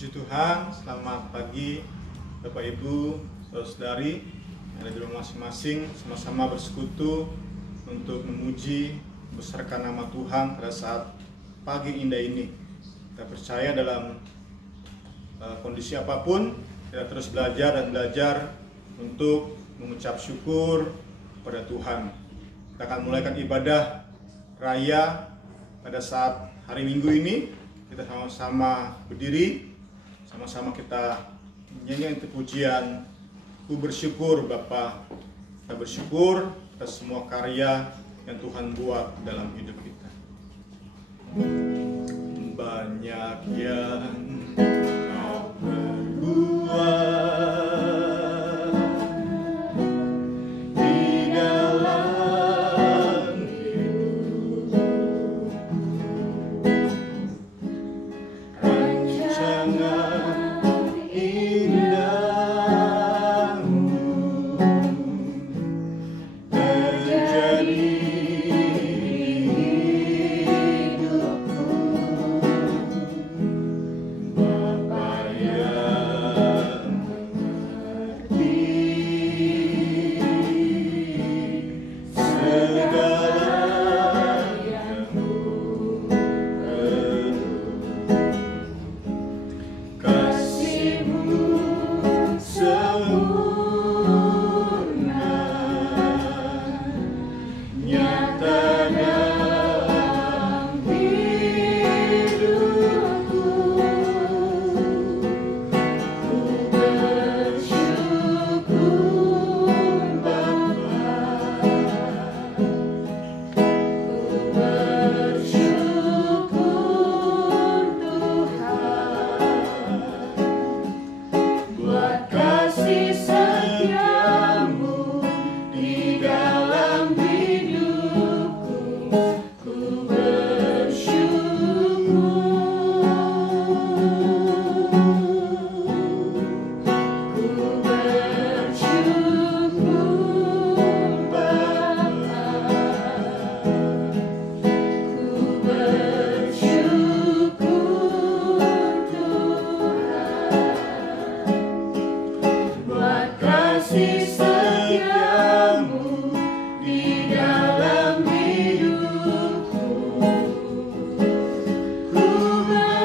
Puji Tuhan, selamat pagi Bapak Ibu, saudari yang ada di rumah masing-masing, sama-sama bersekutu untuk memuji, membesarkan nama Tuhan pada saat pagi indah ini. Kita percaya dalam kondisi apapun, kita terus belajar dan belajar untuk mengucap syukur kepada Tuhan. Kita akan mulaikan ibadah raya pada saat hari Minggu ini. Kita sama-sama berdiri, sama-sama kita nyanyikan pujian. Ku bersyukur Bapa, kita bersyukur atas semua karya yang Tuhan buat dalam hidup kita. Banyak yang Kau perbuat di dalam hidupku, rancangan indahmu terjadi di hidupku. Bapa yang mengerti segala yang ku perlu, kasih-Mu sempurna nyata dalam hidupku. Ku bersyukur Bapa, ku bersyukur Tuhan buat kasih setiamu di dalam hidupku. Ku bersyukur, ku bersyukur Bapa, ku bersyukur Tuhan buat kasih setiamu di dalam hidupku. Ku bersyukur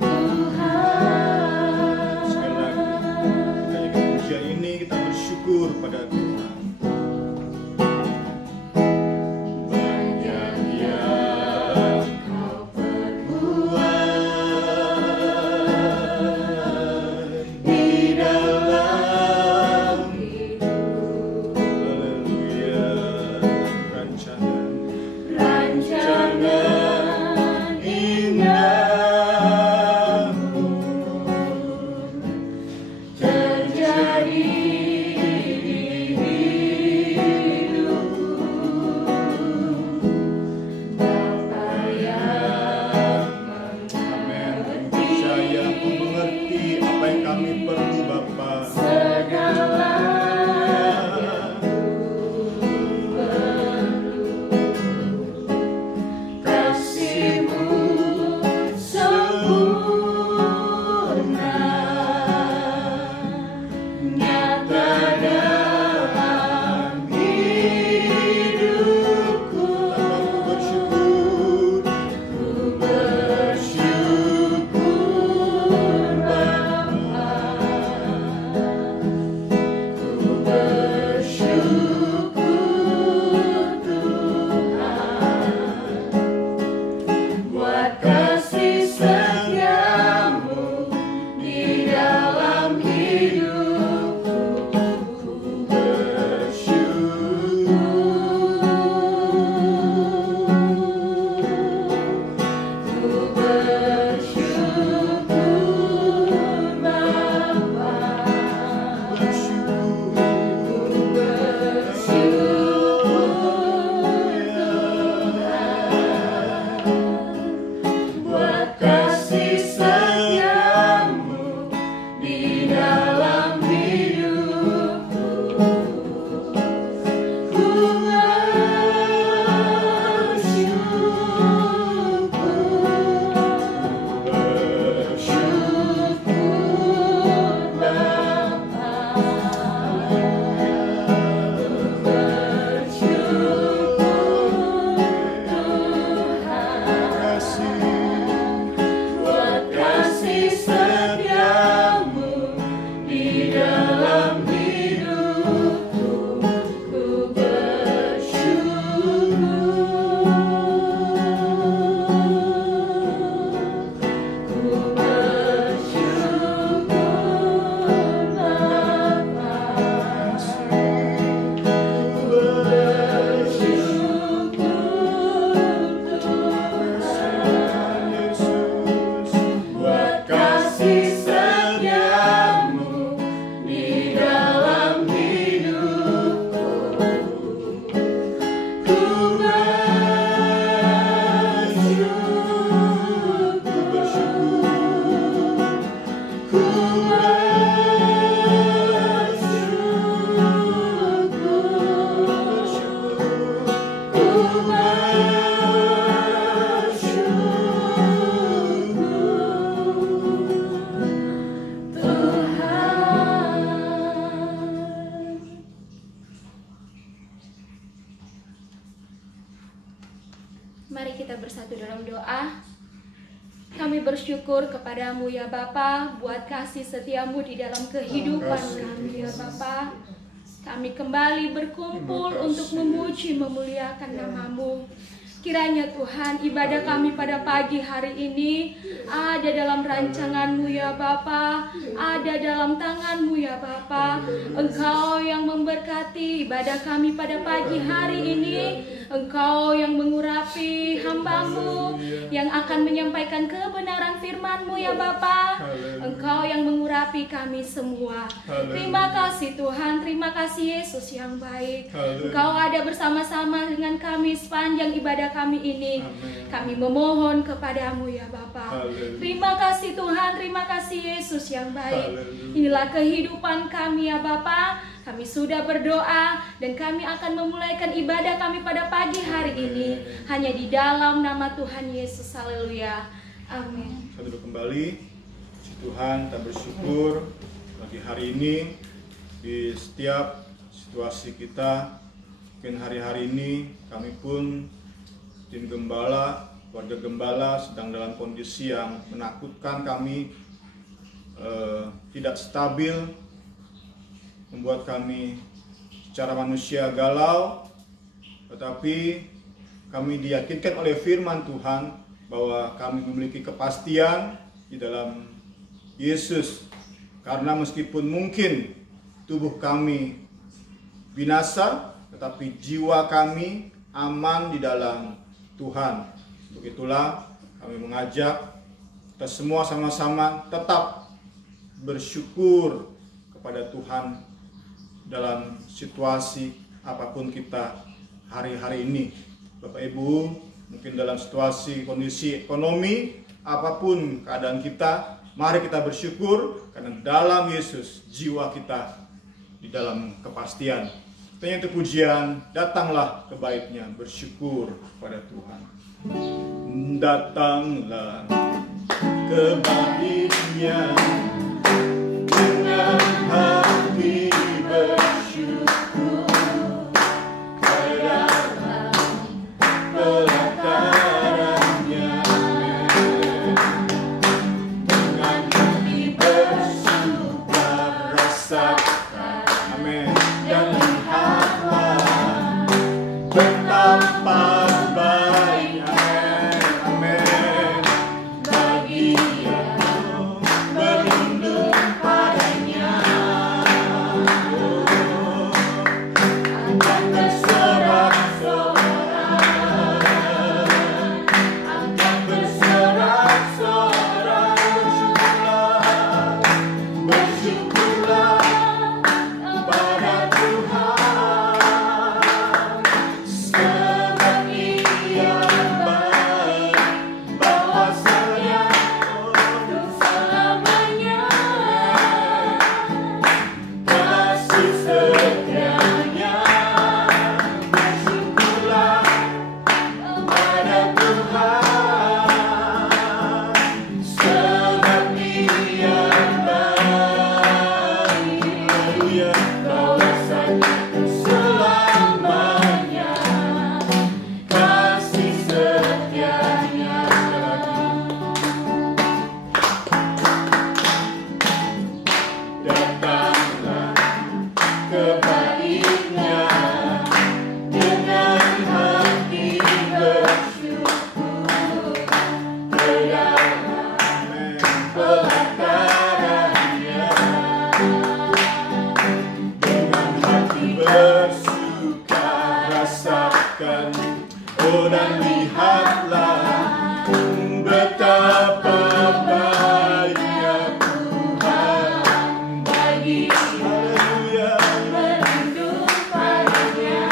Tuhan. Sekali lagi, kita nyanyikan pujian ini, kita bersyukur pada Tuhan. Banyak yang Kau perbuat di dalam hidup. Haleluya. Rancangan indahmu terjadi di hidupku. Bapa yang mengerti, saya pun mengerti apa yang kami perlu Bapa. Segala yang ku perlu, Mari kita bersatu dalam doa. Kami bersyukur kepadamu ya Bapa, buat kasih setiamu di dalam kehidupan kami ya Bapa. Kami kembali berkumpul untuk memuji memuliakan namamu. Kiranya Tuhan, ibadah kami pada pagi hari ini ada dalam rancangan-Mu ya Bapa, ada dalam tangan-Mu ya Bapa. Engkau yang memberkati ibadah kami pada pagi hari ini. Engkau yang mengurapi hamba-Mu yang akan menyampaikan kebenaran firman-Mu ya Bapa. Engkau yang mengurapi kami semua. Terima kasih Tuhan, terima kasih Yesus yang baik. Engkau ada bersama-sama dengan kami sepanjang ibadah kami ini. Kami memohon kepadamu ya Bapa. Terima kasih Tuhan, terima kasih Yesus yang baik. Inilah kehidupan kami ya Bapa. Kami sudah berdoa dan kami akan memulaikan ibadah kami pada pagi hari ini hanya di dalam nama Tuhan Yesus. Haleluya. Amin. Kita duduk kembali. Tuhan, kita bersyukur pagi hari ini di setiap situasi kita. Mungkin hari-hari ini kami pun tim gembala, keluarga gembala sedang dalam kondisi yang menakutkan kami, tidak stabil, membuat kami secara manusia galau, tetapi kami diyakinkan oleh firman Tuhan bahwa kami memiliki kepastian di dalam Yesus. Karena meskipun mungkin tubuh kami binasa, tetapi jiwa kami aman di dalam Tuhan. Begitulah kami mengajak kita semua sama-sama tetap bersyukur kepada Tuhan dalam situasi apapun kita hari-hari ini. Bapak Ibu, mungkin dalam situasi kondisi ekonomi apapun keadaan kita, mari kita bersyukur karena dalam Yesus jiwa kita di dalam kepastian. Tanya itu pujian, datanglah ke baitnya, bersyukur kepada Tuhan. Datanglah ke baitnya dengan hati bersyukur ke dalam pelatarannya dengan hati bersuka rasakan, amin, dan lihatlah betapa baiknya, amin, bagi yang berlindung padanya. Akan bersorak-sorak, akan bersorak-sorak, bersyukurlah pada Tuhan, sebab Ia baik, bahwasanya untuk selamanya kasih setianya. Bersyukurlah pada Tuhan, sebab Ia baik, haleluya, bahwasanya selamanya kasih setianya. Datanglah ke baitnya dengan hati bersyukur ke dalam pelatarannya dengan hati bersuka rasakan, oh dan lihatlah betapa baiknya Tuhan bagi haleluya berlindung padanya.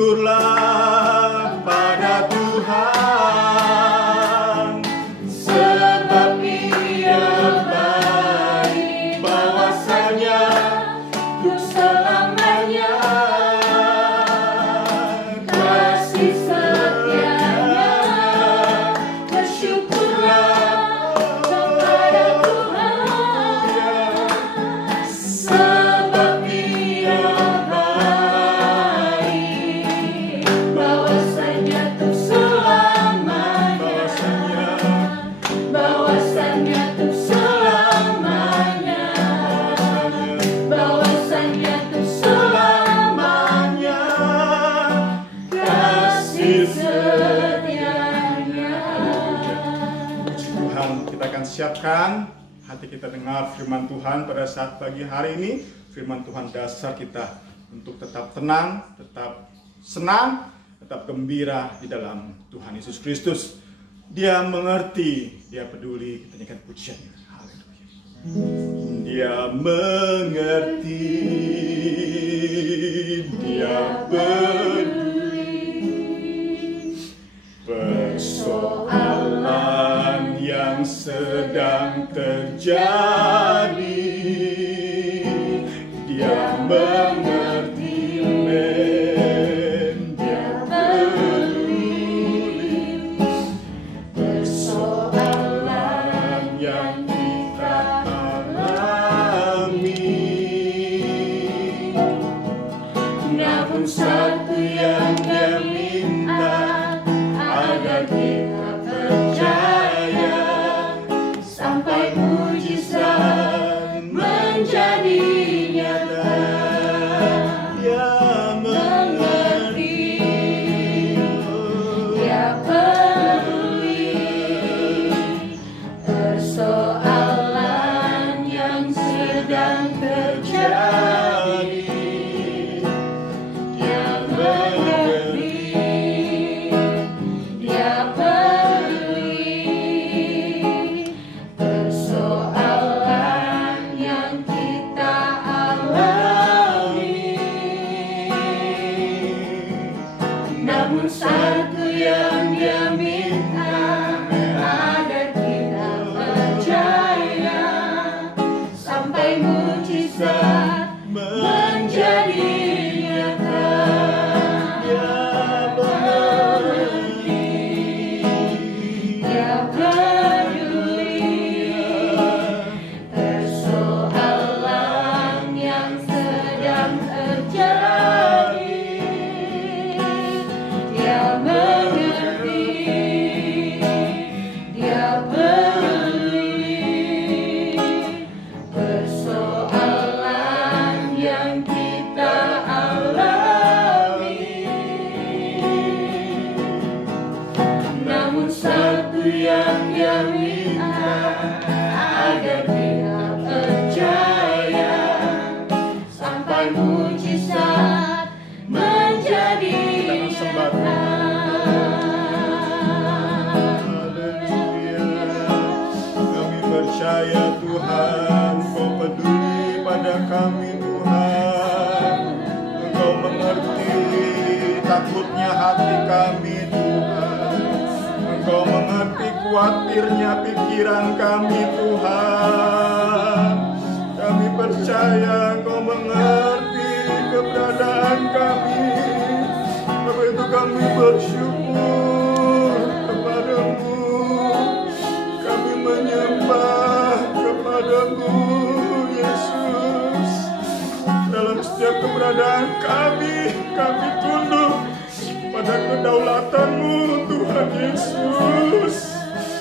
bersyukurlah pada Tuhan, sebab Dia baik, bahwasanya untuk selamanya kasih setianya. Bersyukurlah kepada Tuhan, sebab Dia baik, bahwasanya untuk selamanya, bahwasanya untuk selamanya, bahwasanya untuk selamanya kasih setianya. Puji Tuhan, kita akan siapkan hati kita dengar firman Tuhan pada saat pagi hari ini. Firman Tuhan dasar kita untuk tetap tenang, tetap senang, tetap gembira di dalam Tuhan Yesus Kristus. Dia mengerti, Dia peduli. Kita nyanyikan pujiannya. Haleluya. Dia mengerti, Dia peduli persoalan yang sedang terjadi. Dia mengerti, men. Dia peduli persoalan yang kita alami. Namun satu yang Dia minta, agar kita percaya sampai mujizat menjadi nyata. Dia mengerti, Dia peduli persoalan yang sedang terjadi. Dia mengerti, Dia peduli persoalan yang kita alami. Namun satu yang Dia minta, agar kita percaya sampai mujizat menjadi nyata. Dia mengerti, Dia peduli persoalan yang sedang terjadi. Dia mengerti, Dia peduli persoalan yang kita alami. Namun satu yang Dia minta, agar kita percaya sampai mujizat menjadi nyata. Kami percaya Tuhan, Kau peduli pada kami Tuhan. Engkau mengerti takutnya hati kami Tuhan. Engkau mengerti khawatirnya pikiran kami Tuhan. Kami percaya Engkau mengerti keberadaan kami. Karena itu kami bersyukur kepadamu. Kami menyembah kepadamu Yesus. Dalam setiap keberadaan kami tunduk pada kedaulatan-Mu Tuhan Yesus.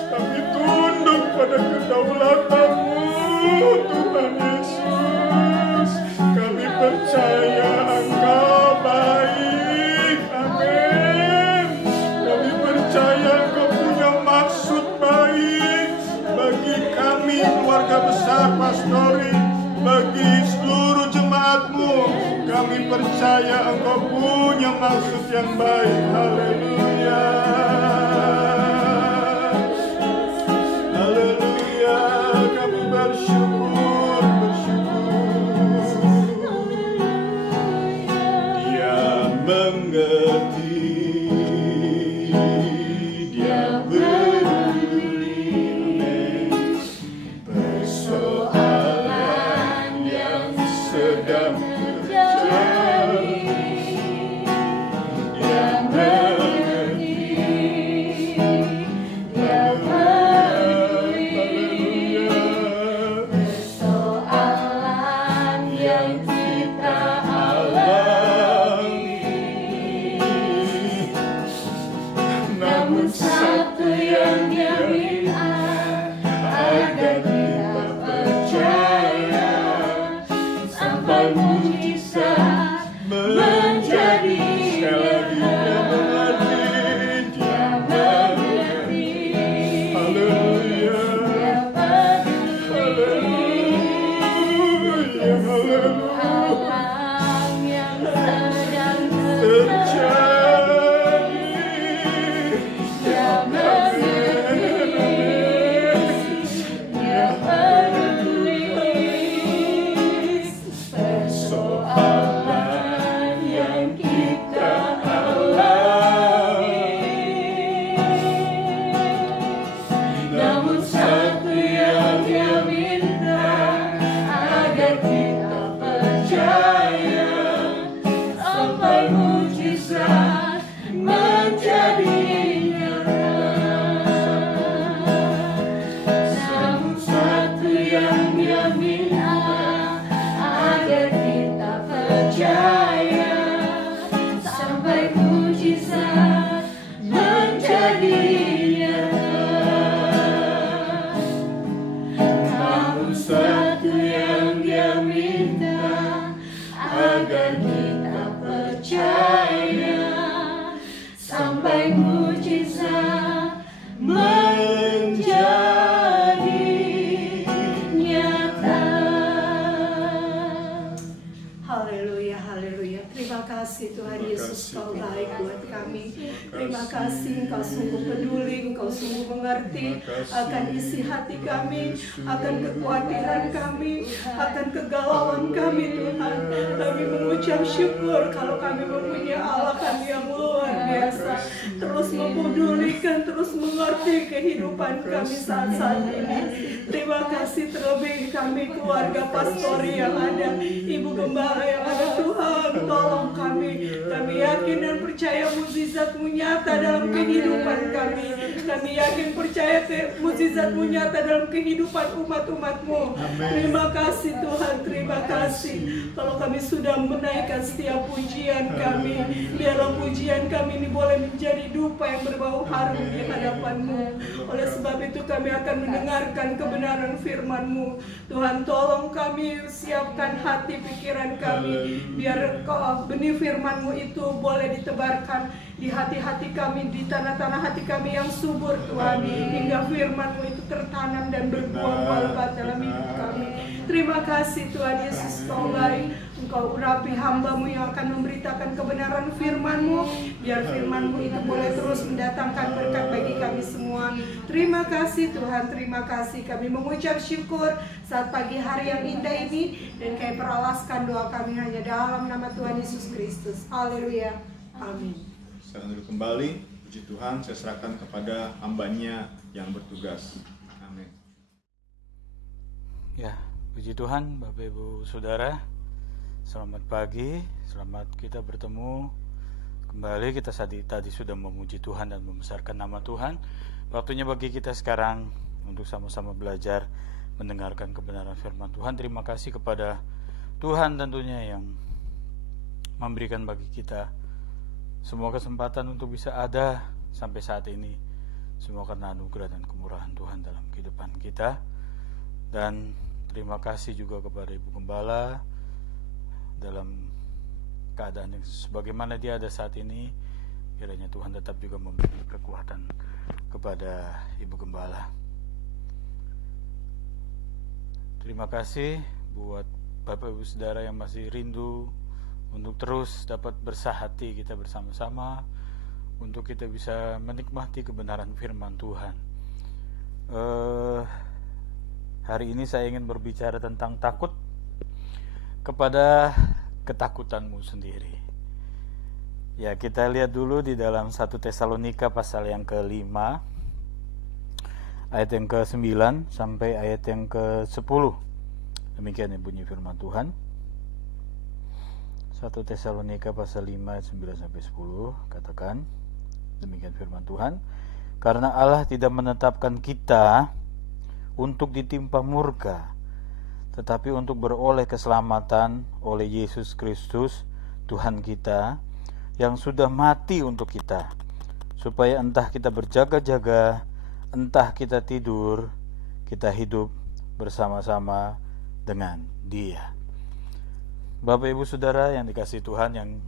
Kami tunduk pada kedaulatan-Mu Tuhan Yesus. Kami percaya Engkau baik. Amin. Kami percaya Engkau punya maksud baik bagi kami, keluarga besar Pastori, bagi seluruh jemaat-Mu. Kami percaya Engkau punya maksud yang baik. Haleluya. Haleluya. Kami bersyukur. Dia mengerti. kasih Tuhan Yesus, Kau baik buat kami. Terima kasih Engkau sungguh peduli, Engkau sungguh mengerti akan isi hati kami, akan kekhawatiran kami, akan kegalauan kami Tuhan. Kami mengucap syukur kalau kami mempunyai Allah kami yang luar biasa, terus mempedulikan, terus mengerti kehidupan kami saat-saat ini. Terima kasih terlebih kami keluarga pastori yang ada, ibu gembala yang ada. Tuhan tolong kami yakin dan percaya mukjizat-Mu nyata dalam kehidupan kami. Kami yakin percaya mukjizat-Mu nyata dalam kehidupan umat-umat-Mu. Terima kasih Tuhan, terima kasih. Kalau kami sudah menaikkan setiap pujian kami, biarlah pujian kami ini boleh menjadi dupa yang berbau harum di hadapan-Mu. Oleh sebab itu kami akan mendengarkan kebenaran firman-Mu. Tuhan tolong kami, siapkan hati pikiran kami, biar benih firman-Mu itu boleh ditebarkan di hati-hati kami, di tanah-tanah hati kami yang subur Tuhan, hingga firman-Mu itu tertanam dan berbuah lebat dalam hidup kami. Terima kasih Tuhan Yesus, Kau baik. Engkau urapi hamba-Mu yang akan memberitakan kebenaran firman-Mu, biar firman-Mu itu boleh terus mendatangkan berkat bagi kami semua. Terima kasih Tuhan, terima kasih. Kami mengucap syukur saat pagi hari yang indah ini, dan kami peralaskan doa kami hanya dalam nama Tuhan Yesus Kristus. Haleluya, amin. Sekarang duduk kembali, puji Tuhan, saya serahkan kepada hamba-Nya yang bertugas. Amin. Ya, puji Tuhan, Bapak Ibu Saudara. Selamat pagi, selamat kita bertemu kembali. Kita tadi sudah memuji Tuhan dan membesarkan nama Tuhan. Waktunya bagi kita sekarang untuk sama-sama belajar mendengarkan kebenaran firman Tuhan. Terima kasih kepada Tuhan tentunya yang memberikan bagi kita semua kesempatan untuk bisa ada sampai saat ini. Semua karena anugerah dan kemurahan Tuhan dalam kehidupan kita. Dan terima kasih juga kepada Ibu Gembala dalam keadaan yang sebagaimana dia ada saat ini. Kiranya Tuhan tetap juga memberi kekuatan kepada Ibu Gembala. Terima kasih buat Bapak Ibu Saudara yang masih rindu untuk terus dapat bersahati kita bersama-sama, untuk kita bisa menikmati kebenaran firman Tuhan. Hari ini saya ingin berbicara tentang takut kepada ketakutanmu sendiri. Ya, kita lihat dulu di dalam 1 Tesalonika pasal yang ke-5 ayat yang ke-9 sampai ayat yang ke-10. Demikian yang bunyi firman Tuhan. 1 Tesalonika pasal 5 ayat 9 sampai 10 katakan, demikian firman Tuhan, karena Allah tidak menetapkan kita untuk ditimpa murka, tetapi untuk beroleh keselamatan oleh Yesus Kristus Tuhan kita, yang sudah mati untuk kita, supaya entah kita berjaga-jaga, entah kita tidur, kita hidup bersama-sama dengan Dia. Bapak Ibu Saudara yang dikasihi Tuhan yang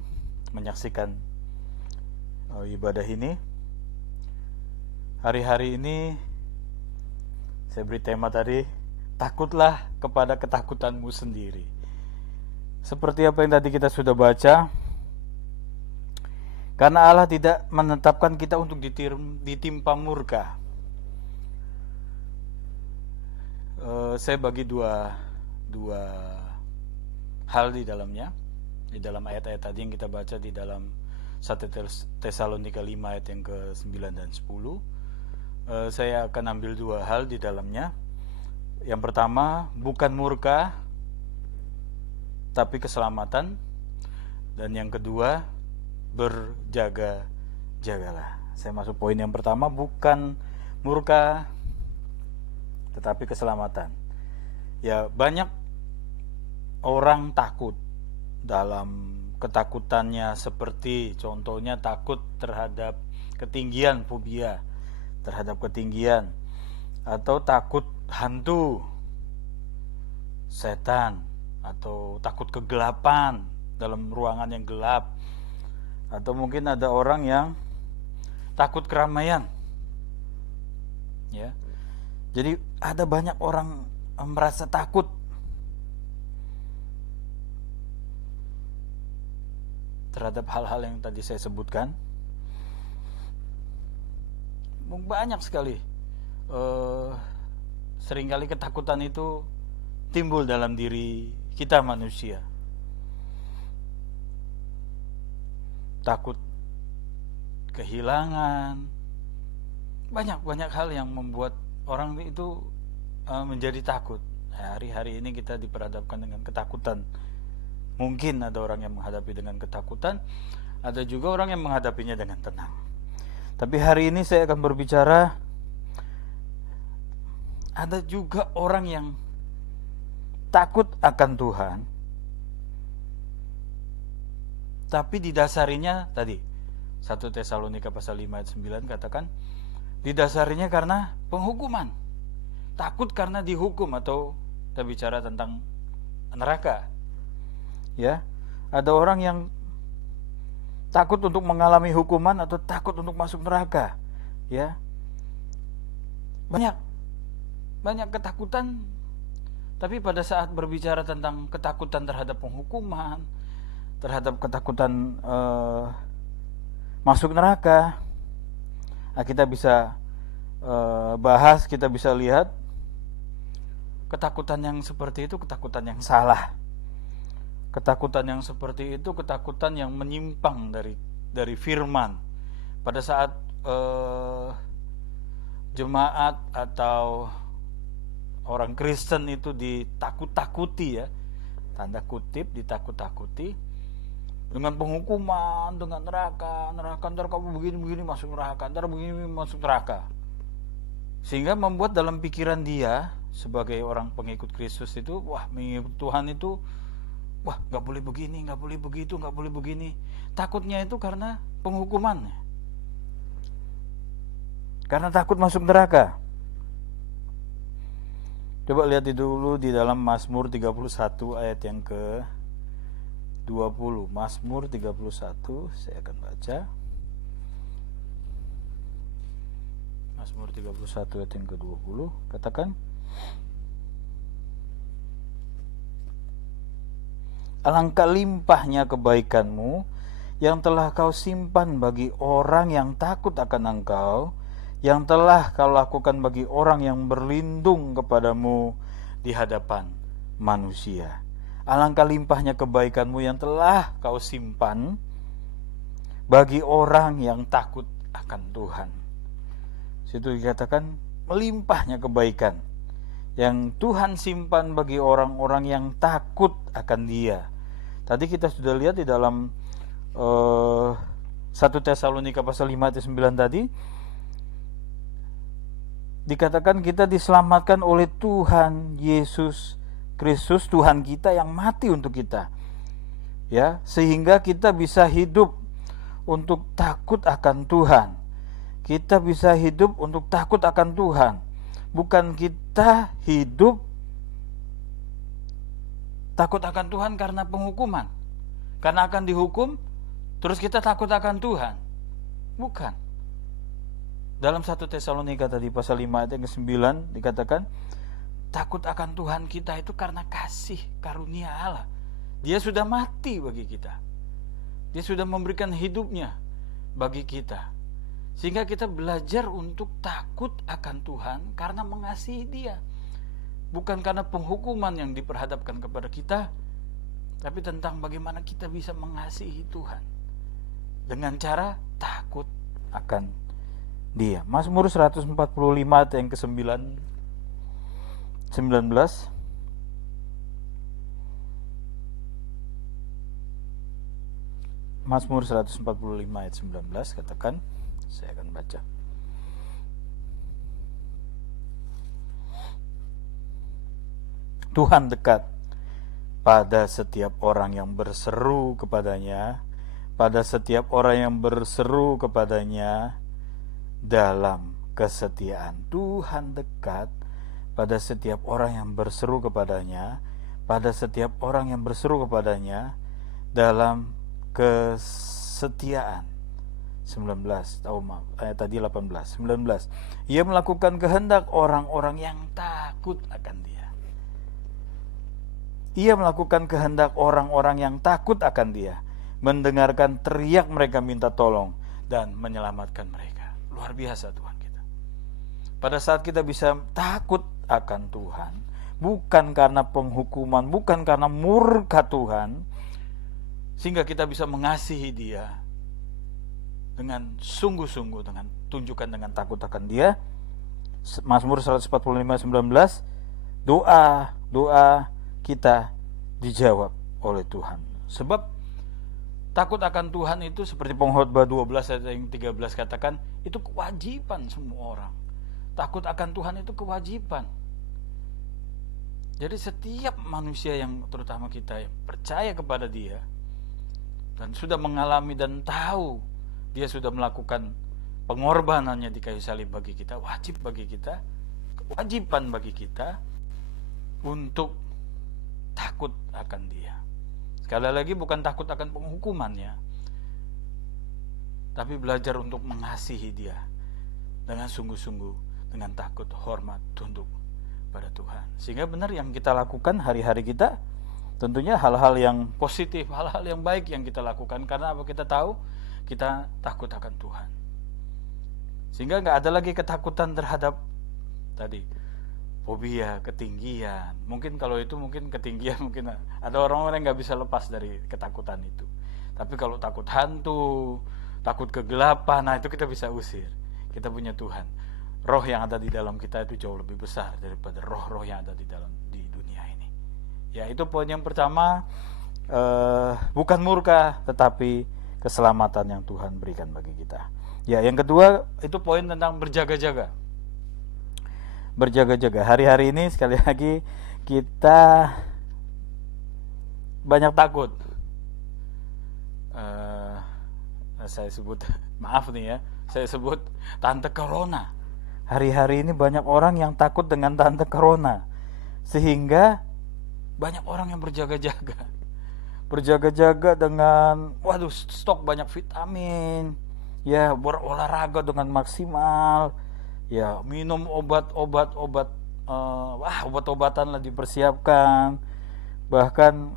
menyaksikan ibadah ini, hari-hari ini saya beri tema tadi, takutlah kepada ketakutanmu sendiri. Seperti apa yang tadi kita sudah baca, karena Allah tidak menetapkan kita untuk ditimpa murka. Saya bagi dua hal di dalamnya. Di dalam ayat-ayat tadi yang kita baca di dalam 1 Tesalonika 5 ayat yang ke-9 dan 10, saya akan ambil dua hal di dalamnya. Yang pertama, bukan murka tapi keselamatan. Dan yang kedua, berjaga-jagalah. Saya masuk poin yang pertama, bukan murka tetapi keselamatan. Ya, banyak orang takut dalam ketakutannya, seperti contohnya takut terhadap ketinggian, fobia terhadap ketinggian, atau takut hantu, setan, atau takut kegelapan dalam ruangan yang gelap, atau mungkin ada orang yang takut keramaian. Ya. Jadi ada banyak orang merasa takut. terhadap hal-hal yang tadi saya sebutkan. Banyak sekali seringkali ketakutan itu timbul dalam diri kita manusia. Takut kehilangan, banyak hal yang membuat orang itu menjadi takut. Hari-hari ini kita diperhadapkan dengan ketakutan. Mungkin ada orang yang menghadapi dengan ketakutan, ada juga orang yang menghadapinya dengan tenang. Tapi hari ini saya akan berbicara, ada juga orang yang takut akan Tuhan, tapi didasarinya tadi 1 Tesalonika pasal 5 ayat 9 katakan, didasarinya karena penghukuman. Takut karena dihukum, atau kita bicara tentang neraka. Ya, ada orang yang takut untuk mengalami hukuman atau takut untuk masuk neraka. Ya, banyak ketakutan. Tapi pada saat berbicara tentang ketakutan terhadap penghukuman, terhadap ketakutan masuk neraka, kita bisa bahas, kita bisa lihat ketakutan yang seperti itu ketakutan yang salah. Ketakutan yang seperti itu ketakutan yang menyimpang dari firman. Pada saat jemaat atau orang Kristen itu ditakut-takuti, ya, tanda kutip, ditakut-takuti dengan penghukuman, dengan neraka, ntar kamu begini masuk neraka, ntar begini masuk neraka, sehingga membuat dalam pikiran dia sebagai orang pengikut Kristus itu, wah, mengikut Tuhan itu, wah, nggak boleh begini, nggak boleh begitu, nggak boleh begini. Takutnya itu karena penghukumannya, karena takut masuk neraka. Coba lihat dulu di dalam Mazmur 31 ayat yang ke 20. Mazmur 31, saya akan baca. Mazmur 31 ayat yang ke 20, katakan, alangkah limpahnya kebaikanmu yang telah kau simpan bagi orang yang takut akan Engkau, yang telah kau lakukan bagi orang yang berlindung kepadamu di hadapan manusia. Alangkah limpahnya kebaikanmu yang telah kau simpan bagi orang yang takut akan Tuhan. Situ dikatakan melimpahnya kebaikan yang Tuhan simpan bagi orang-orang yang takut akan Dia. Tadi kita sudah lihat di dalam 1 Tesalonika pasal 5 ayat 9 tadi, dikatakan kita diselamatkan oleh Tuhan Yesus Kristus, Tuhan kita yang mati untuk kita, ya, sehingga kita bisa hidup untuk takut akan Tuhan. Kita bisa hidup untuk takut akan Tuhan, bukan kita hidup takut akan Tuhan karena penghukuman, karena akan dihukum terus kita takut akan Tuhan. Bukan. Dalam 1 Tesalonika tadi pasal 5 ayat yang ke-9 dikatakan takut akan Tuhan kita itu karena kasih karunia Allah. Dia sudah mati bagi kita. Dia sudah memberikan hidupnya bagi kita. Sehingga kita belajar untuk takut akan Tuhan karena mengasihi Dia. Bukan karena penghukuman yang diperhadapkan kepada kita, tapi tentang bagaimana kita bisa mengasihi Tuhan dengan cara takut akan Dia. Mazmur 145 ayat yang ke-9 19. Mazmur 145 ayat 19 katakan, saya akan baca. Tuhan dekat pada setiap orang yang berseru kepadanya, pada setiap orang yang berseru kepadanya dalam kesetiaan. Tuhan dekat pada setiap orang yang berseru kepadanya, pada setiap orang yang berseru kepadanya dalam kesetiaan. 19, tadi 18, 19. Ia melakukan kehendak orang-orang yang takut akan Dia. Ia melakukan kehendak orang-orang yang takut akan Dia. mendengarkan teriak mereka minta tolong, dan menyelamatkan mereka. Luar biasa Tuhan kita. Pada saat kita bisa takut akan Tuhan, bukan karena penghukuman, bukan karena murka Tuhan, sehingga kita bisa mengasihi Dia dengan sungguh-sungguh, dengan tunjukkan dengan takut akan Dia. Mazmur 145:19, doa kita dijawab oleh Tuhan. Sebab takut akan Tuhan itu seperti Pengkhotbah 12 ayat yang 13 katakan, itu kewajiban semua orang. Takut akan Tuhan itu kewajiban. Jadi setiap manusia yang, terutama kita yang percaya kepada Dia dan sudah mengalami dan tahu Dia sudah melakukan pengorbanannya di kayu salib bagi kita, wajib bagi kita, kewajiban bagi kita untuk takut akan Dia. Sekali lagi, bukan takut akan penghukumannya, tapi belajar untuk mengasihi Dia dengan sungguh-sungguh, dengan takut, hormat, tunduk pada Tuhan. Sehingga benar yang kita lakukan hari-hari kita tentunya hal-hal yang positif, hal-hal yang baik yang kita lakukan. Karena apa? Kita tahu kita takut akan Tuhan. Sehingga gak ada lagi ketakutan terhadap tadi fobia, ketinggian. Mungkin kalau itu mungkin ketinggian, mungkin ada orang-orang yang gak bisa lepas dari ketakutan itu. Tapi kalau takut hantu, takut kegelapan, nah itu kita bisa usir. Kita punya Tuhan. Roh yang ada di dalam kita itu jauh lebih besar daripada roh-roh yang ada di dunia ini. Ya, itu poin yang pertama, bukan murka, tetapi keselamatan yang Tuhan berikan bagi kita. Ya, yang kedua itu poin tentang berjaga-jaga. Berjaga-jaga. Hari-hari ini sekali lagi kita banyak takut. Saya sebut, maaf nih ya, saya sebut tante corona. Hari-hari ini banyak orang yang takut dengan tante corona, sehingga banyak orang yang berjaga-jaga. Berjaga-jaga dengan, stok banyak vitamin, ya, berolahraga dengan maksimal, ya, minum obat-obatan lah dipersiapkan, bahkan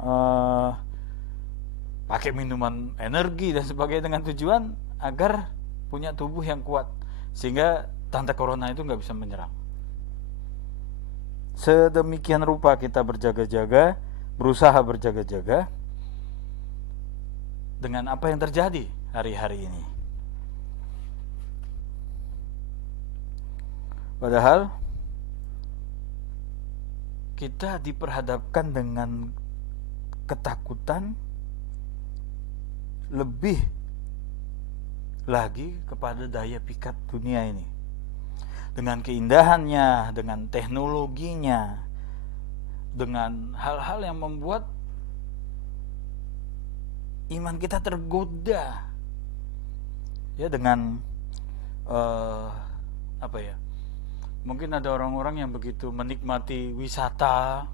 pakai minuman energi dan sebagainya dengan tujuan agar punya tubuh yang kuat, sehingga tante corona itu nggak bisa menyerang. Sedemikian rupa kita berjaga-jaga, berusaha berjaga-jaga dengan apa yang terjadi hari-hari ini. Padahal kita diperhadapkan dengan ketakutan lebih lagi kepada daya pikat dunia ini. Dengan keindahannya, dengan teknologinya, dengan hal-hal yang membuat iman kita tergoda. Ya, dengan mungkin ada orang-orang yang begitu menikmati wisata,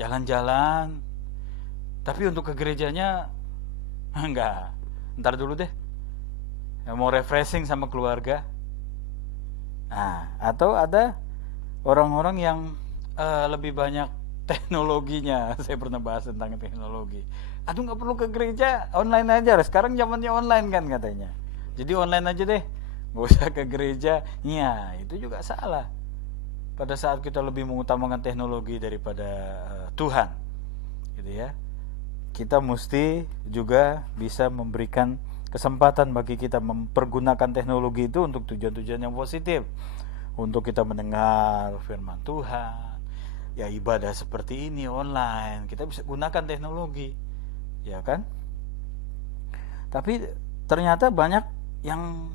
jalan-jalan, tapi untuk ke gerejanya enggak. Ntar dulu deh, mau refreshing sama keluarga. Nah, atau ada orang-orang yang lebih banyak teknologinya. Saya pernah bahas tentang teknologi. Aduh, nggak perlu ke gereja, online aja. Sekarang zamannya online kan katanya. Jadi online aja deh, nggak usah ke gereja. Ya, itu juga salah. Pada saat kita lebih mengutamakan teknologi daripada Tuhan, gitu ya. Kita mesti juga bisa memberikan kesempatan bagi kita mempergunakan teknologi itu untuk tujuan-tujuan yang positif, untuk kita mendengar firman Tuhan, ya, ibadah seperti ini online, kita bisa gunakan teknologi, ya kan? Tapi ternyata banyak yang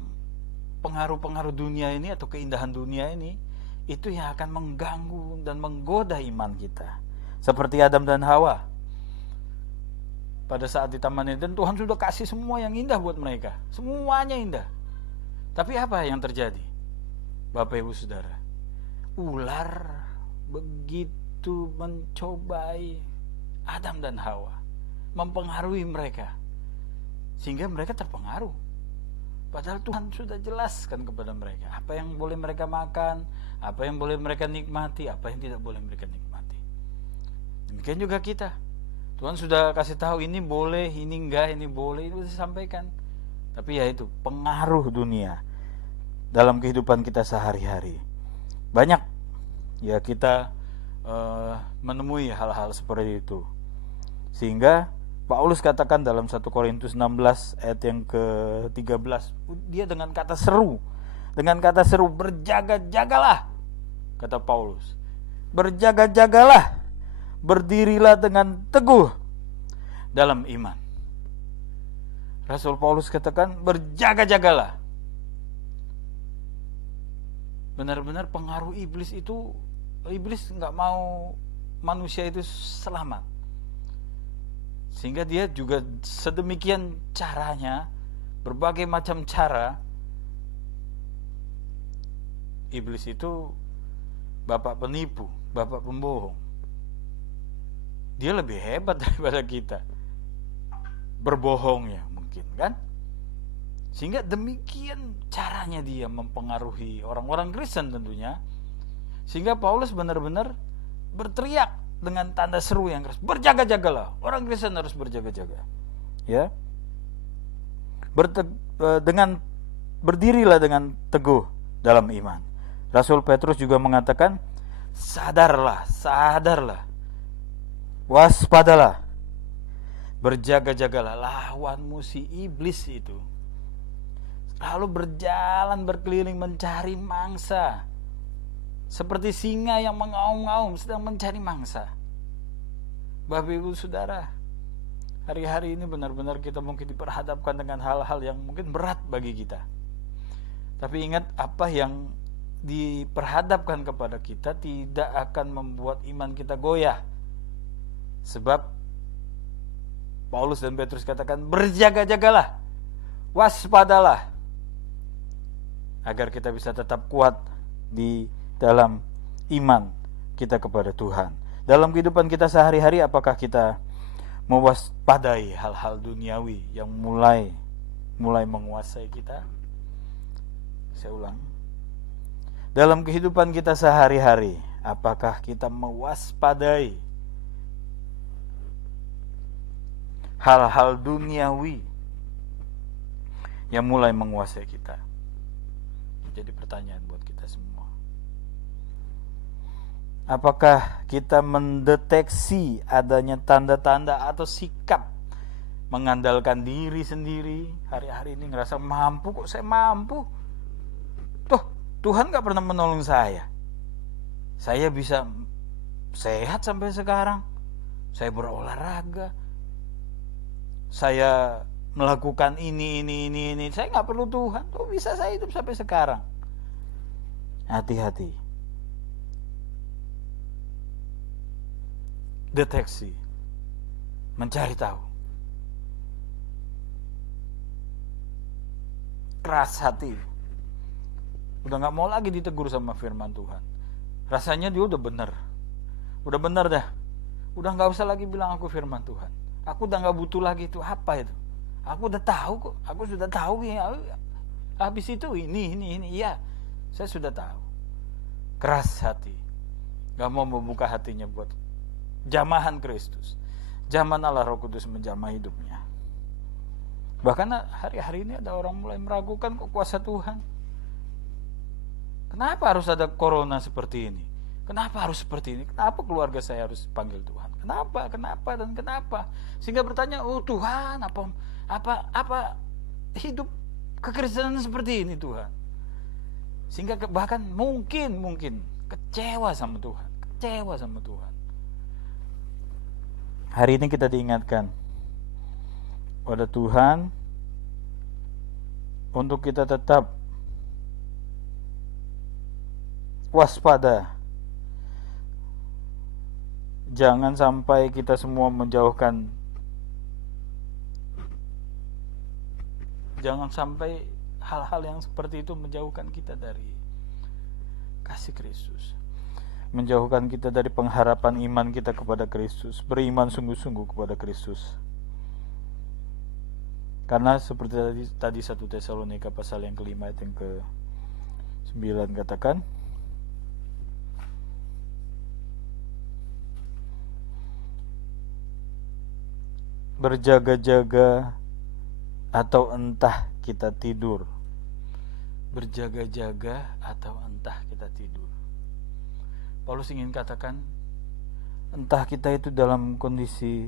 pengaruh-pengaruh dunia ini atau keindahan dunia ini itu yang akan mengganggu dan menggoda iman kita, seperti Adam dan Hawa. Pada saat di Taman Eden, Tuhan sudah kasih semua yang indah buat mereka. Semuanya indah. Tapi apa yang terjadi? Bapak Ibu Saudara, ular begitu mencobai Adam dan Hawa, mempengaruhi mereka, sehingga mereka terpengaruh. Padahal Tuhan sudah jelaskan kepada mereka apa yang boleh mereka makan, apa yang boleh mereka nikmati, apa yang tidak boleh mereka nikmati. Demikian juga kita. Tuhan sudah kasih tahu ini boleh, ini enggak, ini boleh, itu disampaikan. Tapi ya itu pengaruh dunia dalam kehidupan kita sehari-hari. Banyak ya kita menemui hal-hal seperti itu. Sehingga Paulus katakan dalam 1 Korintus 16 ayat yang ke-13, dia dengan kata seru, berjaga-jagalah, kata Paulus. Berjaga-jagalah, berdirilah dengan teguh dalam iman. Rasul Paulus katakan berjaga-jagalah. Benar-benar pengaruh iblis itu, iblis nggak mau manusia itu selamat. Sehingga dia juga sedemikian caranya, berbagai macam cara. Iblis itu bapak penipu, bapak pembohong. Dia lebih hebat daripada kita berbohongnya mungkin, kan? Sehingga demikian caranya dia mempengaruhi orang-orang Kristen tentunya. Sehingga Paulus benar-benar berteriak dengan tanda seru yang keras, berjaga-jagalah. Orang Kristen harus berjaga-jaga. Ya. Berdirilah dengan teguh dalam iman. Rasul Petrus juga mengatakan, sadarlah, waspadalah, berjaga-jagalah, lawanmu si iblis itu lalu berjalan berkeliling mencari mangsa, seperti singa yang mengaum-ngaum sedang mencari mangsa. Bapak Ibu Saudara, hari-hari ini benar-benar kita mungkin diperhadapkan dengan hal-hal yang mungkin berat bagi kita. Tapi ingat, apa yang diperhadapkan kepada kita tidak akan membuat iman kita goyah. Sebab Paulus dan Petrus katakan, berjaga-jagalah, waspadalah, agar kita bisa tetap kuat di dalam iman kita kepada Tuhan. Dalam kehidupan kita sehari-hari, apakah kita mewaspadai hal-hal duniawi yang mulai menguasai kita? Saya ulang. Dalam kehidupan kita sehari-hari, apakah kita mewaspadai hal-hal duniawi yang mulai menguasai kita? Jadi pertanyaan buat kita semua. Apakah kita mendeteksi adanya tanda-tanda atau sikap mengandalkan diri sendiri? Hari-hari ini ngerasa mampu, kok saya mampu? Tuh, Tuhan gak pernah menolong saya. Saya bisa sehat sampai sekarang. Saya berolahraga. Saya melakukan ini. Saya gak perlu Tuhan. Kok bisa saya hidup sampai sekarang? Hati-hati. Deteksi. Mencari tahu. Keras hati. Udah gak mau lagi ditegur sama firman Tuhan. Rasanya dia udah benar dah. Udah gak usah lagi bilang aku firman Tuhan. Aku udah gak butuh lagi itu. Apa itu? Aku udah tahu kok. Aku sudah tahu ya. Habis itu ini. Iya, saya sudah tahu. Keras hati. Gak mau membuka hatinya buat jamahan Kristus. Zaman Allah Roh Kudus menjamah hidupnya. Bahkan hari-hari ini ada orang mulai meragukan kok kuasa Tuhan. Kenapa harus ada corona seperti ini? Kenapa harus seperti ini? Kenapa keluarga saya harus panggil Tuhan? Kenapa? Sehingga bertanya, oh Tuhan, apa hidup kekristenan seperti ini Tuhan? Sehingga bahkan mungkin kecewa sama Tuhan. Hari ini kita diingatkan pada Tuhan untuk kita tetap waspada. Jangan sampai kita semua menjauhkan. Jangan sampai hal-hal yang seperti itu menjauhkan kita dari kasih Kristus. Menjauhkan kita dari pengharapan iman kita kepada Kristus. Beriman sungguh-sungguh kepada Kristus. Karena seperti tadi 1 Tesalonika pasal yang kelima ayat yang ke-9 katakan, berjaga-jaga atau entah kita tidur. Berjaga-jaga atau entah kita tidur. Paulus ingin katakan, entah kita itu dalam kondisi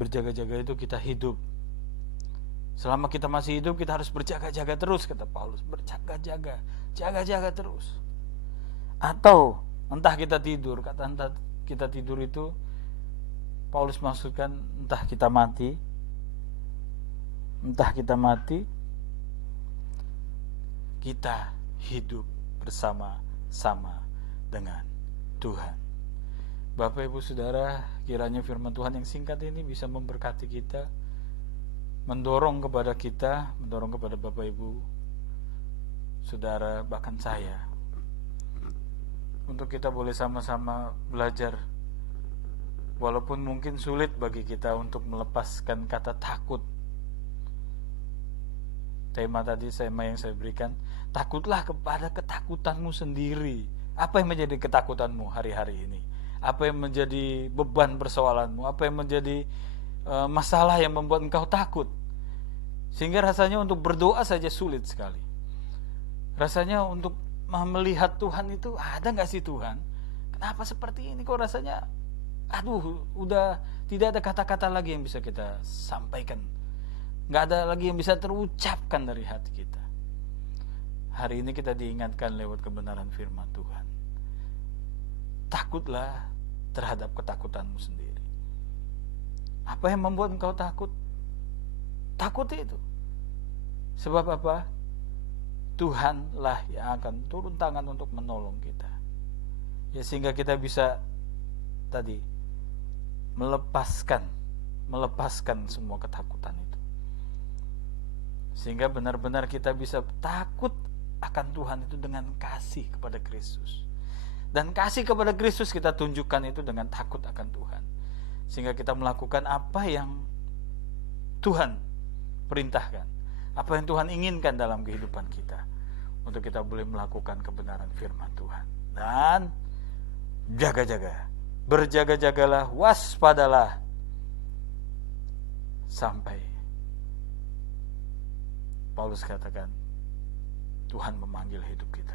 berjaga-jaga itu kita hidup. Selama kita masih hidup, kita harus berjaga-jaga terus, kata Paulus. Berjaga-jaga, jaga-jaga terus. Atau entah kita tidur. Kata entah kita tidur itu Paulus maksudkan entah kita mati. Entah kita mati, kita hidup bersama-sama dengan Tuhan. Bapak Ibu Saudara, kiranya firman Tuhan yang singkat ini bisa memberkati kita, mendorong kepada kita, mendorong kepada Bapak Ibu Saudara, bahkan saya, untuk kita boleh sama-sama belajar. Walaupun mungkin sulit bagi kita untuk melepaskan kata takut. Tema tadi yang saya berikan, takutlah kepada ketakutanmu sendiri. Apa yang menjadi ketakutanmu hari-hari ini? Apa yang menjadi beban persoalanmu? Apa yang menjadi masalah yang membuat engkau takut? Sehingga rasanya untuk berdoa saja sulit sekali. Rasanya untuk melihat Tuhan itu, ada gak sih Tuhan? Kenapa seperti ini? Kok rasanya, udah tidak ada kata-kata lagi yang bisa kita sampaikan. Gak ada lagi yang bisa terucapkan dari hati kita. Hari ini kita diingatkan lewat kebenaran firman Tuhan. Takutlah terhadap ketakutanmu sendiri. Apa yang membuat engkau takut? Takut itu. Sebab apa? Tuhanlah yang akan turun tangan untuk menolong kita. Ya, sehingga kita bisa tadi melepaskan semua ketakutan itu. Sehingga benar-benar kita bisa takut akan Tuhan itu dengan kasih kepada Kristus. Dan kasih kepada Kristus kita tunjukkan itu dengan takut akan Tuhan. Sehingga kita melakukan apa yang Tuhan perintahkan, apa yang Tuhan inginkan dalam kehidupan kita, untuk kita boleh melakukan kebenaran firman Tuhan. Dan jaga-jaga, berjaga-jagalah, waspadalah, sampai Paulus katakan Tuhan memanggil hidup kita.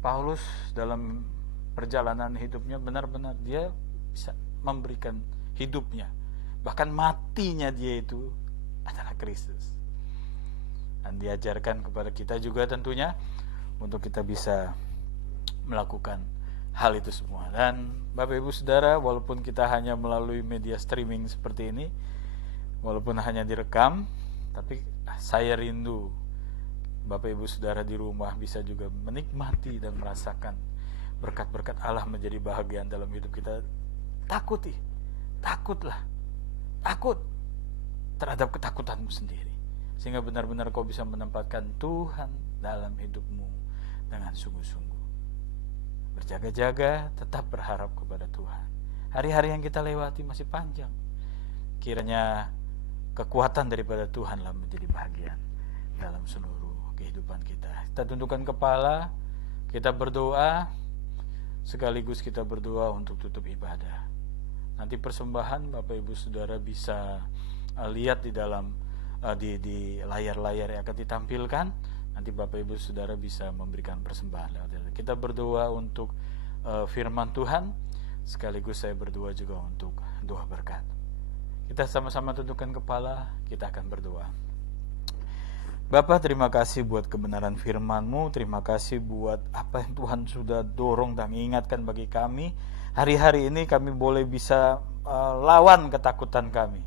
Paulus dalam perjalanan hidupnya benar-benar dia bisa memberikan hidupnya, bahkan matinya dia itu adalah Kristus. Dan diajarkan kepada kita juga tentunya untuk kita bisa melakukan hal itu semua. Dan Bapak Ibu Saudara, walaupun kita hanya melalui media streaming seperti ini, walaupun hanya direkam, tapi saya rindu Bapak Ibu Saudara di rumah bisa juga menikmati dan merasakan berkat-berkat Allah menjadi bahagian dalam hidup kita. Takutlah terhadap ketakutanmu sendiri, sehingga benar-benar kau bisa menempatkan Tuhan dalam hidupmu dengan sungguh-sungguh. Berjaga-jaga, tetap berharap kepada Tuhan. Hari-hari yang kita lewati masih panjang. Kiranya kekuatan daripada Tuhanlah menjadi bahagian dalam seluruh kehidupan kita. Kita tundukkan kepala, kita berdoa, sekaligus kita berdoa untuk tutup ibadah. Nanti persembahan Bapak Ibu Saudara bisa lihat di dalam di layar-layar yang akan ditampilkan. Nanti Bapak Ibu Saudara bisa memberikan persembahan. Kita berdoa untuk firman Tuhan, sekaligus saya berdoa juga untuk doa berkat. Kita sama-sama tundukkan kepala, kita akan berdoa. Bapa, terima kasih buat kebenaran firman-Mu, terima kasih buat apa yang Tuhan sudah dorong dan ingatkan bagi kami. Hari-hari ini kami boleh bisa lawan ketakutan kami.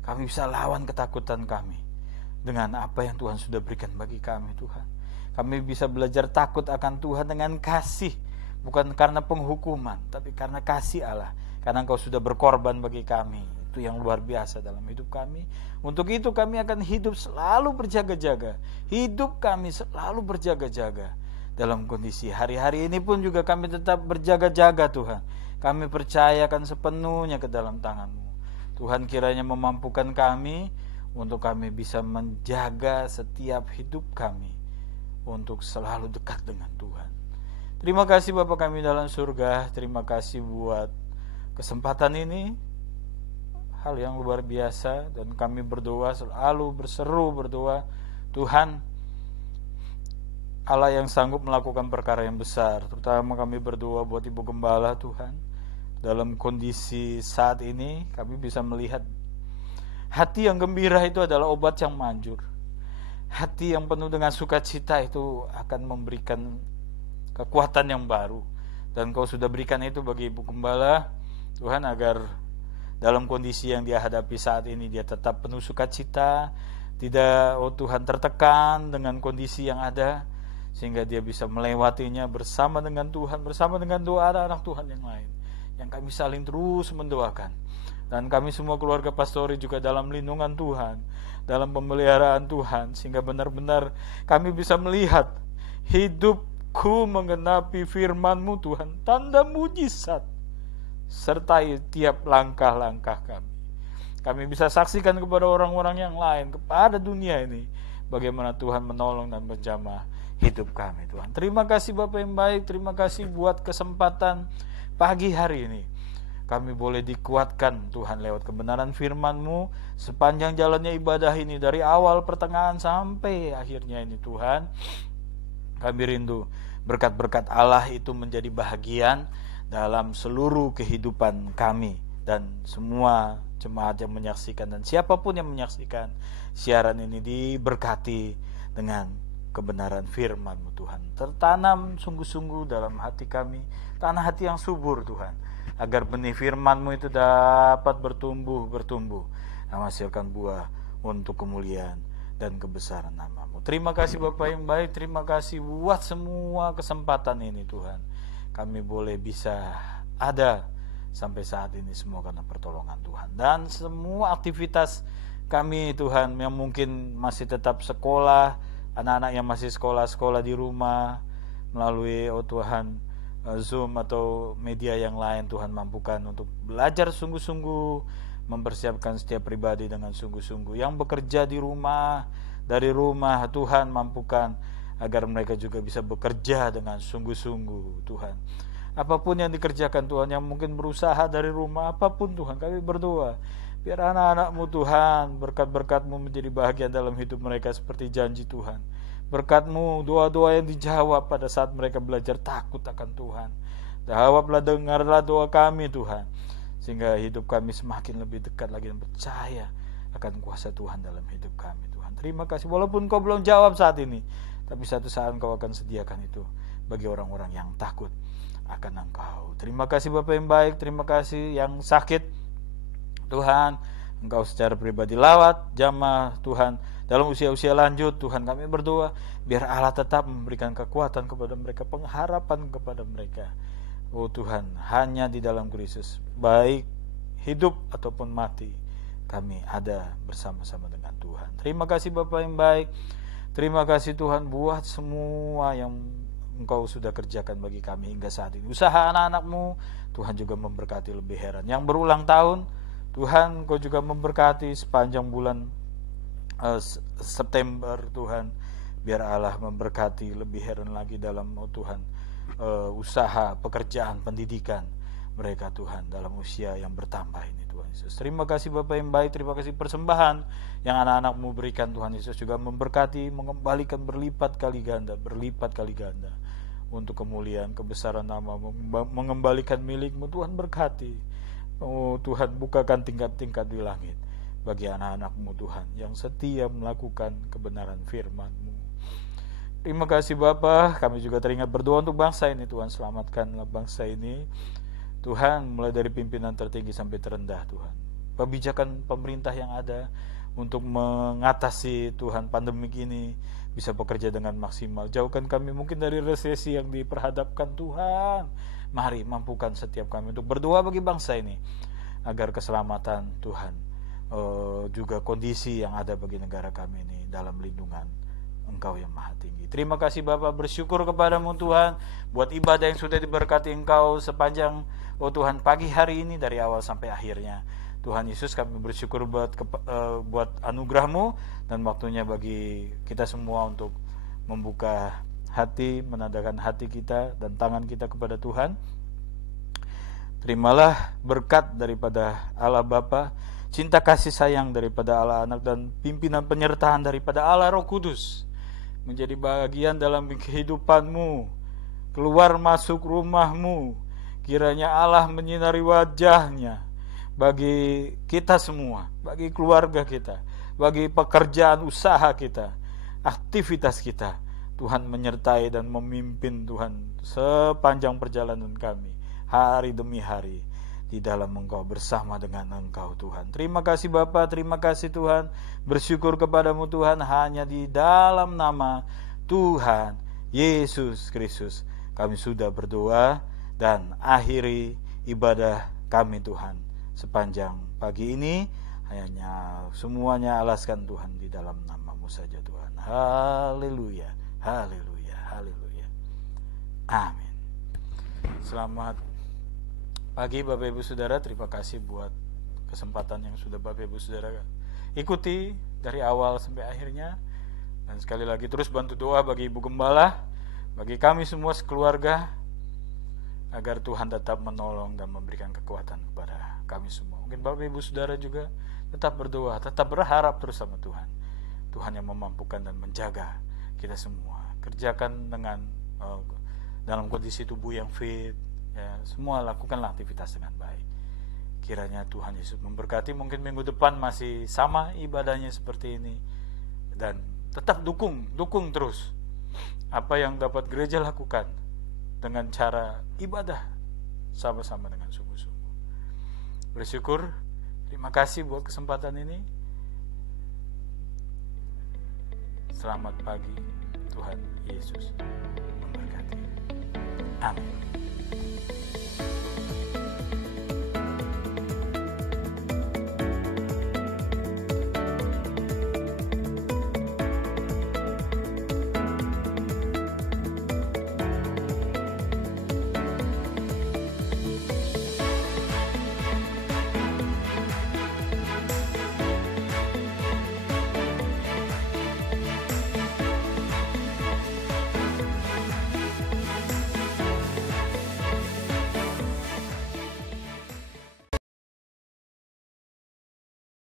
Kami bisa lawan ketakutan kami dengan apa yang Tuhan sudah berikan bagi kami, Tuhan. Kami bisa belajar takut akan Tuhan dengan kasih, bukan karena penghukuman, tapi karena kasih Allah. Karena Engkau sudah berkorban bagi kami. Itu yang luar biasa dalam hidup kami. Untuk itu kami akan hidup selalu berjaga-jaga. Hidup kami selalu berjaga-jaga. Dalam kondisi hari-hari ini pun juga kami tetap berjaga-jaga, Tuhan. Kami percayakan sepenuhnya ke dalam tangan-Mu. Tuhan, kiranya memampukan kami untuk kami bisa menjaga setiap hidup kami untuk selalu dekat dengan Tuhan. Terima kasih Bapa kami dalam surga. Terima kasih buat kesempatan ini. hal yang luar biasa, dan kami berdoa, selalu berdoa, Tuhan Allah yang sanggup melakukan perkara yang besar. Terutama kami berdoa buat Ibu Gembala, Tuhan. Dalam kondisi saat ini kami bisa melihat hati yang gembira itu adalah obat yang manjur. Hati yang penuh dengan sukacita itu akan memberikan kekuatan yang baru. Dan Kau sudah berikan itu bagi Ibu Gembala, Tuhan, agar dalam kondisi yang dia hadapi saat ini dia tetap penuh sukacita, tidak Tuhan tertekan dengan kondisi yang ada, sehingga dia bisa melewatinya bersama dengan Tuhan, bersama dengan doa anak Tuhan yang lain, yang kami saling terus mendoakan. Dan kami semua keluarga pastori juga dalam lindungan Tuhan, dalam pemeliharaan Tuhan, sehingga benar-benar kami bisa melihat hidupku menggenapi firman-Mu, Tuhan. Tanda mujizat sertai tiap langkah-langkah kami. Kami bisa saksikan kepada orang-orang yang lain, kepada dunia ini, bagaimana Tuhan menolong dan menjamah hidup kami, Tuhan. Terima kasih Bapak yang baik, terima kasih buat kesempatan pagi hari ini. Kami boleh dikuatkan, Tuhan, lewat kebenaran firman-Mu sepanjang jalannya ibadah ini, dari awal, pertengahan, sampai akhirnya ini, Tuhan. Kami rindu berkat-berkat Allah itu menjadi bahagian dalam seluruh kehidupan kami dan semua jemaat yang menyaksikan, dan siapapun yang menyaksikan siaran ini diberkati dengan kebenaran firman-Mu, Tuhan. Tertanam sungguh-sungguh dalam hati kami, tanah hati yang subur, Tuhan, agar benih firman-Mu itu dapat bertumbuh dan menghasilkan buah untuk kemuliaan dan kebesaran nama-Mu. Terima kasih Bapak yang baik, terima kasih buat semua kesempatan ini, Tuhan. Kami boleh bisa ada sampai saat ini semua karena pertolongan Tuhan. Dan semua aktivitas kami, Tuhan, yang mungkin masih tetap sekolah, anak-anak yang masih sekolah di rumah melalui Tuhan Zoom atau media yang lain, Tuhan mampukan untuk belajar sungguh-sungguh, mempersiapkan setiap pribadi dengan sungguh-sungguh. Yang bekerja di rumah, dari rumah, Tuhan mampukan agar mereka juga bisa bekerja dengan sungguh-sungguh, Tuhan. Apapun yang dikerjakan, Tuhan, yang mungkin berusaha dari rumah, apapun, Tuhan, kami berdoa, biar anak-anak-Mu, Tuhan, berkat-berkat-Mu menjadi bahagian dalam hidup mereka seperti janji, Tuhan. Berkat-Mu, doa-doa yang dijawab pada saat mereka belajar takut akan Tuhan. Jawablah, dengarlah doa kami, Tuhan, sehingga hidup kami semakin lebih dekat lagi dan percaya akan kuasa Tuhan dalam hidup kami, Tuhan. Terima kasih, walaupun Kau belum jawab saat ini, tapi satu saat Kau akan sediakan itu bagi orang-orang yang takut akan Engkau. Terima kasih Bapak yang baik, terima kasih yang sakit, Tuhan. Engkau secara pribadi lawat, jamah, Tuhan, dalam usia-usia lanjut, Tuhan, kami berdoa biar Allah tetap memberikan kekuatan kepada mereka, pengharapan kepada mereka. Oh Tuhan, hanya di dalam Kristus, baik hidup ataupun mati, kami ada bersama-sama dengan Tuhan. Terima kasih Bapak yang baik, terima kasih Tuhan buat semua yang Engkau sudah kerjakan bagi kami hingga saat ini. Usaha anak-anak-Mu, Tuhan juga memberkati lebih heran. Yang berulang tahun, Tuhan, Engkau juga memberkati sepanjang bulan September, Tuhan. Biar Allah memberkati lebih heran lagi dalam, Tuhan, usaha, pekerjaan, pendidikan mereka, Tuhan, dalam usia yang bertambah ini, Tuhan Yesus. Terima kasih Bapak yang baik, terima kasih persembahan yang anak-anak-Mu berikan, Tuhan Yesus, juga memberkati, mengembalikan berlipat kali ganda untuk kemuliaan, kebesaran nama-Mu, mengembalikan milik-Mu, Tuhan berkati. Oh Tuhan, bukakan tingkat-tingkat di langit bagi anak-anak-Mu, Tuhan, yang setia melakukan kebenaran firman-Mu. Terima kasih Bapa, kami juga teringat berdoa untuk bangsa ini, Tuhan. Selamatkanlah bangsa ini, Tuhan, mulai dari pimpinan tertinggi sampai terendah, Tuhan. Kebijakan pemerintah yang ada untuk mengatasi, Tuhan, pandemik ini bisa bekerja dengan maksimal. Jauhkan kami mungkin dari resesi yang diperhadapkan, Tuhan. Mari mampukan setiap kami untuk berdoa bagi bangsa ini, agar keselamatan, Tuhan, juga kondisi yang ada bagi negara kami ini dalam lindungan Engkau yang maha tinggi. Terima kasih Bapa, bersyukur kepadamu Tuhan buat ibadah yang sudah diberkati Engkau sepanjang, oh Tuhan, pagi hari ini dari awal sampai akhirnya. Tuhan Yesus, kami bersyukur buat anugerah-Mu dan waktunya bagi kita semua untuk membuka hati, menadakan hati kita dan tangan kita kepada Tuhan. Terimalah berkat daripada Allah Bapa, cinta kasih sayang daripada Allah Anak, dan pimpinan penyertaan daripada Allah Roh Kudus menjadi bagian dalam kehidupanmu, keluar masuk rumahmu. Kiranya Allah menyinari wajahnya bagi kita semua, bagi keluarga kita, bagi pekerjaan usaha kita, aktivitas kita. Tuhan menyertai dan memimpin Tuhan sepanjang perjalanan kami, hari demi hari, di dalam Engkau, bersama dengan Engkau Tuhan. Terima kasih Bapa, terima kasih Tuhan. Bersyukur kepadamu Tuhan, hanya di dalam nama Tuhan Yesus Kristus kami sudah berdoa dan akhiri ibadah kami Tuhan. Sepanjang pagi ini hanya semuanya alaskan Tuhan di dalam nama-Mu saja Tuhan. Haleluya, haleluya, haleluya. Amin. Selamat pagi Bapak Ibu Saudara, terima kasih buat kesempatan yang sudah Bapak Ibu Saudara ikuti dari awal sampai akhirnya. Dan sekali lagi terus bantu doa bagi Ibu Gembala, bagi kami semua sekeluarga, agar Tuhan tetap menolong dan memberikan kekuatan kepada kami semua. Mungkin Bapak Ibu Saudara juga tetap berdoa, tetap berharap terus sama Tuhan. Tuhan yang memampukan dan menjaga kita semua. Kerjakan dengan dalam kondisi tubuh yang fit, ya, semua lakukanlah aktivitas dengan baik. Kiranya Tuhan Yesus memberkati. Mungkin minggu depan masih sama ibadahnya seperti ini, dan tetap dukung terus apa yang dapat gereja lakukan dengan cara ibadah sama-sama dengan sungguh-sungguh. Bersyukur, terima kasih buat kesempatan ini. Selamat pagi, Tuhan Yesus memberkati. Amin.